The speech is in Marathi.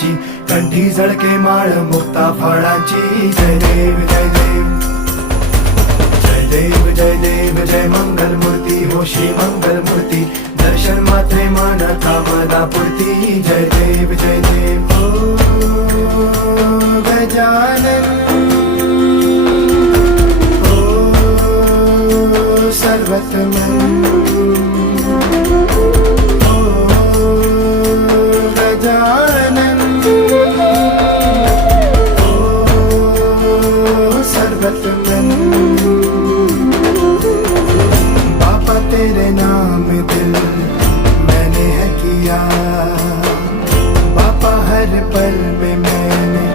फुलाची, कंठी झळके माळ मुक्ता फळाची. जय देव जय देव जय देव जय देव जय मंगल मूर्ती हो श्री मंगल मूर्ती. दर्शन मात्रे मन कामना पूर्ती. जय देव जय देव ओ गजानन ओ सर्वतमन.